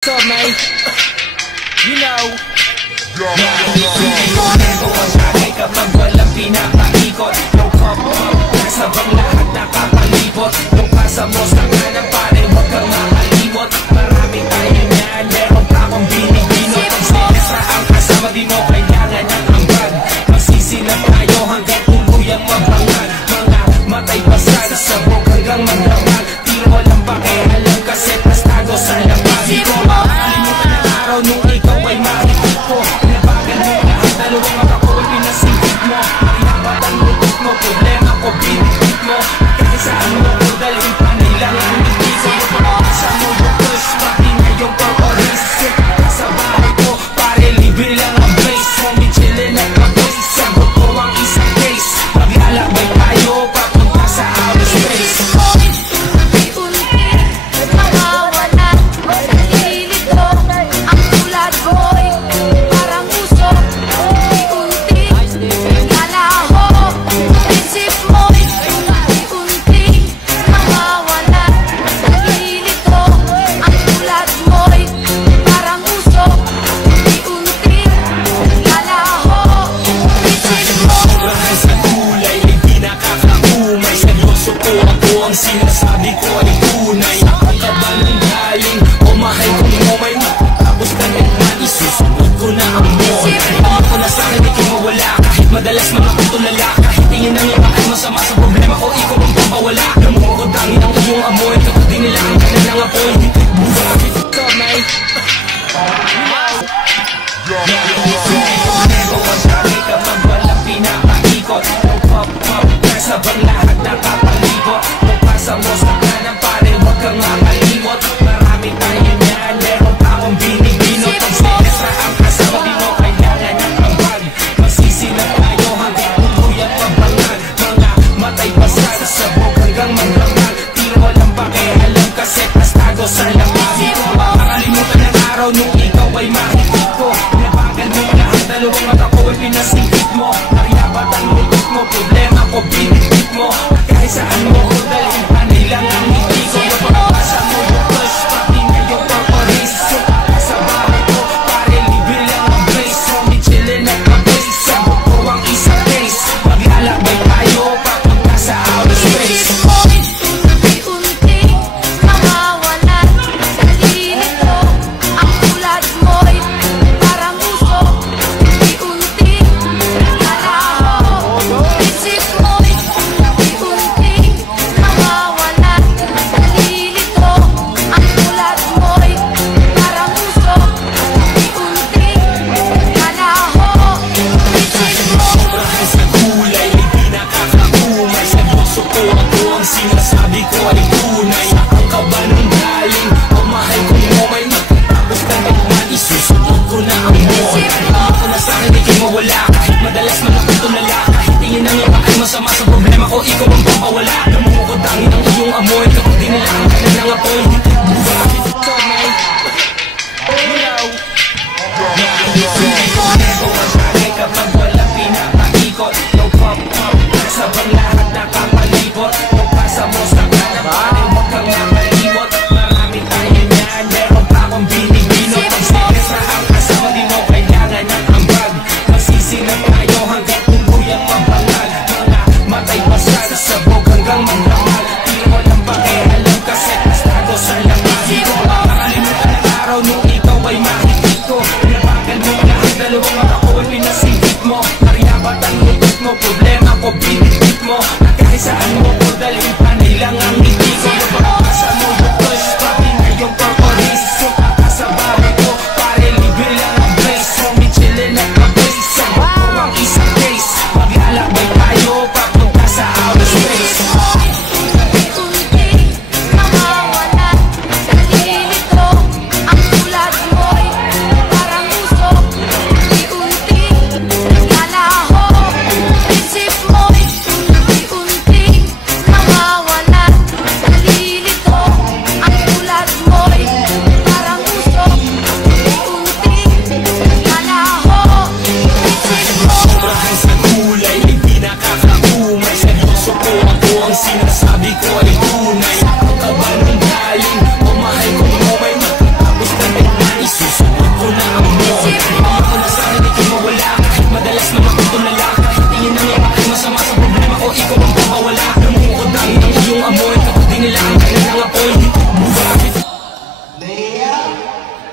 What's up, man? You know. Ito ang tagay kapag walang pinapaikot. No pop-up, nasa bang lahat nakapalibot. Nung pasamos ka nga ng pare, huwag kang makalimot. Marami tayo niyan, meron pa akong binibinot. Ang sinesra ang kasama, di mo kailangan ng ambag. Magsisinap tayo hanggang tuluyang mabangal. Mga matay pasan, sabog hanggang magdamag. Tiro lang pakialam kasi tastago sa labas. Di ko makalimutan ang araw nung ikaw ay makikip ko. Nabagan mo lahat, dalawang mata ko ay pinasingkit mo. Pinabat ang lutot mo, problema ko binigit mo. Kahit saan mo ko dalhin pa nilang ang hindi ko. Sa mo yung push, pati na yung purpose. Sa bahay ko, pare libre lang ang base. Homie chillin at mag-base, sagot ko ang isang case. Maglalakbay tayo, papunta sa outer space. Ang sinasabi ko ay tunay. Ako ka ba nang galing? O mahay kong umay na. Tapos ka nagman, isusunod ko na ang moy. Alam ko na sa akin di ko mawala. Kahit madalas mga kutulala. Kahit tingin ang ipakin masama sa problema ko, ikaw ang papawala. Namumukod ang inang iyong amoy. Kapag di nila ang kanan ng apoy. What's up, man? Ito ang tagay kapag walang pinapaikot. No pop-up, nasa bang lahat nakapalibot. Pasamos ka ka ng pare, huwag kang makalimot. Marami tayo niyan, meron pa akong binibinot. Ang sinesra ang kasama, di mo kailangan ng ambag. Magsisinap tayo hanggang tuluyang mabangal. Mga matay pasan, sabog hanggang magdamag. Tiro lang pakialam kasi tastago sa labas. Di ko makakalimutan ang araw nung ikaw ay makikip ko. Nabagan mo lahat, dalawang mata ko ay pinasingkit mo. Nariyabat ang lutot mo, problema ko binigit mo. Kahit saan mo ko dalhin pa nilang ang hindi ko. Napapasa mo yung push, pati na yung purpose. Sa bahay ko, pare libre lang ang base. Homie chillin at mag-base, sagot ko ang isang case. Maglalakbay tayo, papunta sa outer space. Ang sinasabi ko ay tunay. Ang ka ba nang galing? O mahay kong umay. Magtatapos ka nagman, isusunod ko na ang moy. Alam ko na sa akin di ko mawala. Kahit madalas man ako tulala. Kahit tingin ang ipakin masama sa problema ko, ikaw ang papawala. Namumukod ang inang iyong amoy. Kapag di nila ang kanan ng apoy. What's up, man? You know. Ito ang tagay kapag walang pinapaikot. No pop-up, nasa bang lahat nakapalibot. Nung pasamos ka ka ng pare, huwag kang makalimot. Marami tayo niyan, meron pa akong binibinot. Ang sinesra ang kasama, di mo kailangan ng ambag. Magsisinap tayo hanggang tuluyang mabangal. Mga matay pasan, sabog hanggang magdamag. Tiro lang pakialam kasi tastago sa labas. Di ko makakalimutan ang araw nung ikaw ay makikip ko. Nabagan mo lahat,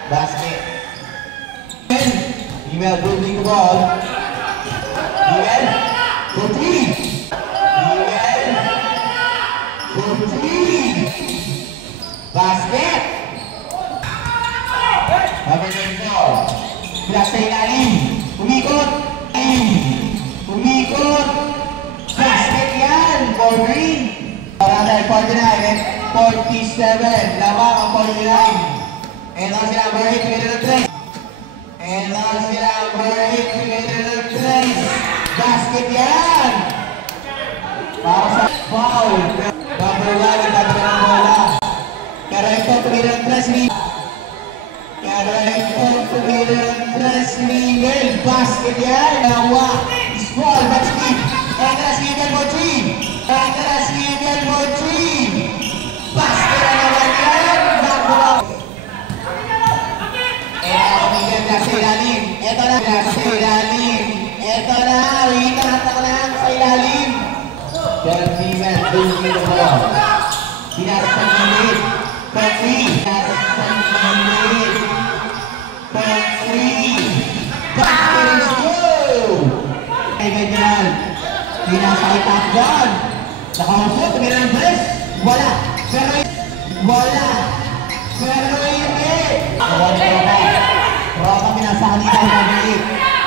Basket. Email building the ball. Email. For three. Email. For three. Basket. Pabalik now. Plus sa ilalim. Umikot. Umikot. Basket yan. For green. Para 49 and 47. Lamang ang 49. And now sila number 8 together ng 3. And now sila number 8 together ng 3. Basket yan. Para sa foul. Number 1 nagtatapos ng bola. Pero ito together ng 3. Pero ito together ng 3. Basket yan. Nawa. Small but deep. And that's legal for 3. And that's legal for 3. Basket na naman yan. Nakuha. Sa ilalim. Ito na. Sa ilalim. Ito na. Hinatak lang sa ilalim. Gentlemen, don't be the ball. Pinasok ng gilid. Pag-free. Pinasok ng gilid. Pag-free. Basket is goal! Ay, ganyan. Pinasok itap dyan. Nakaupo. Tumira ng press. Wala. Pero wala. Pero hindi. Wala ba? Roka pinasahan nila ang pag-8.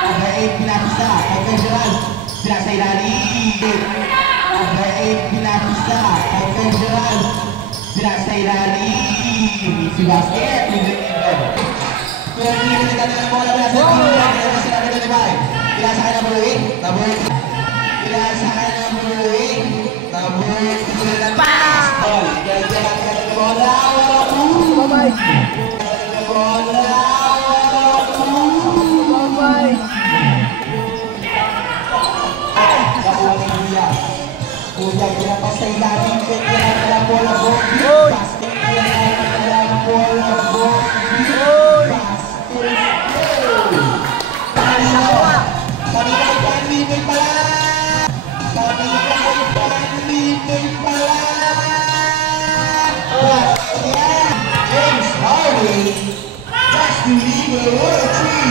Pag-8 pinapisa. Pag-federal. Pinasa ilalim. Pag-8 pinapisa. Pag-federal. Pinasa ilalim. Si basket. Kung hindi na nagtatang ang bola. Pinasa ilalim. Pinasa ilalim. Pinasa ka number 8. Number 8. Pinasa ka number 8. Number 8. Pass! Ganyan natin ang bola. Bye-bye. Bola. Kuya, pinapas sa ilalim. Kaya ang bola po. Basket. Kaya ang bola po. Basket. Sabi ka ay panlitin pala. Sabi ka ay panlitin pala. Basket. James Harden. Just to leave a royalty.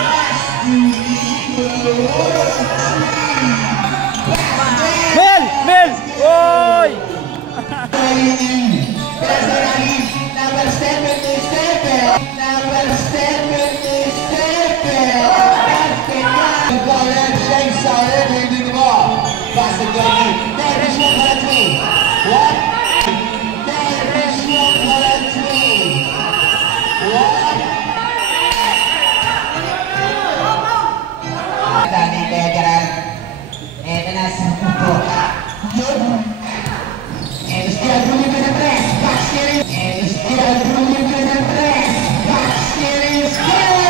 Just to leave a royalty. Mel! Oy! Number 77. Number 77. James Harden into the ball. Basket game. There is one for a 3. What? There is one for a 3. What? Dani Begaran. Ito na sa puto. And still doing the press. Basket. And still doing the press. Basket is good.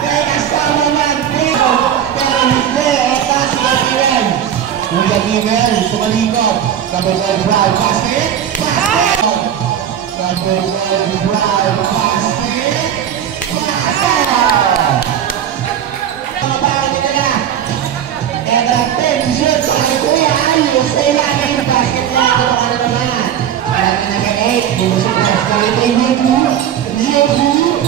Kaya sama mag-pero. Pero hindi. Etas Gabriel. Kuya Gabriel. Sumalikot. Number 12 drive. Basket. Basket. Number 12 drive. Basket. Basket. Papapahan nila na. And attention sa kuya ayos sa ilalim. Basket na ito baka na naman. Alam na naman 8. Bumusok na. Kalita yung Yobu.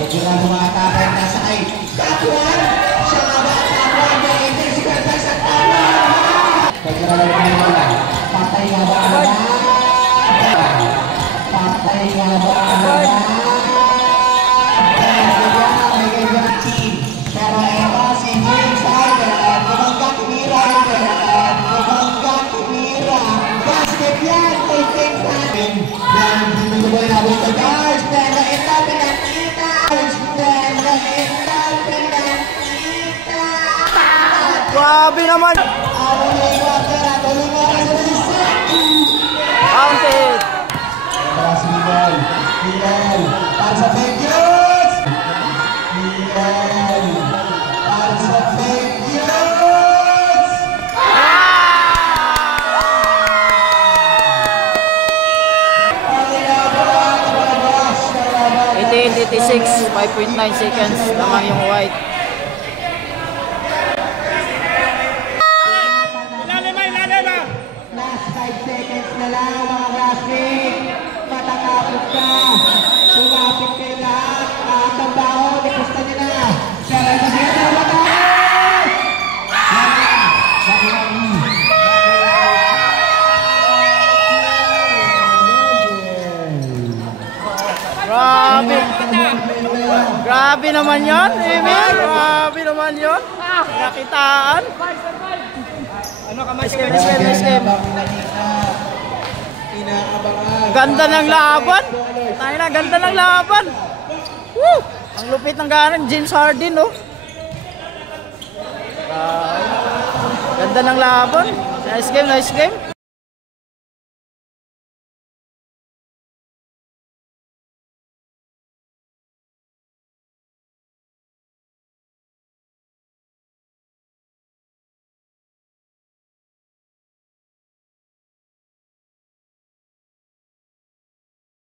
Pagkira ng mga tapay na sa kay Kapuan. Siya nga ba Kapuan na intensikat na sa kanan. Pagkira ng mga wala. Patay nga ba ang wala? Patay nga ba ang wala? Pero ito si James Harden, kumangga tumira rin. Kumangga tumira. Basket yan kay James Harden. Yan, hindi mo ba inabot sa guards. Pero ito pinakita. Pero ito pinakita. Grabe naman! Ako na yung water at tulong mo kasi na si Seth. Counted! Para si Miguel. Miguel. Para sa figures. Miguel. Para sa figures. 88-86, 5.9 seconds naman yung white. Last 5 seconds na lang mga graphic. Mataka ka. Sumapit kayo lahat. Ang baho, ikusta nyo na. Pero ito siya na wala. Grabe. Grabe naman yun, Emil. Grabe naman yun. Nakitaan. Ano ka, nice game, nice game, nice game. Ganda ng laban. Tayo na, ganda ng laban. Woo! Ang lupit ng ganan, James Harden, oh. Ganda ng laban. Nice game, nice game.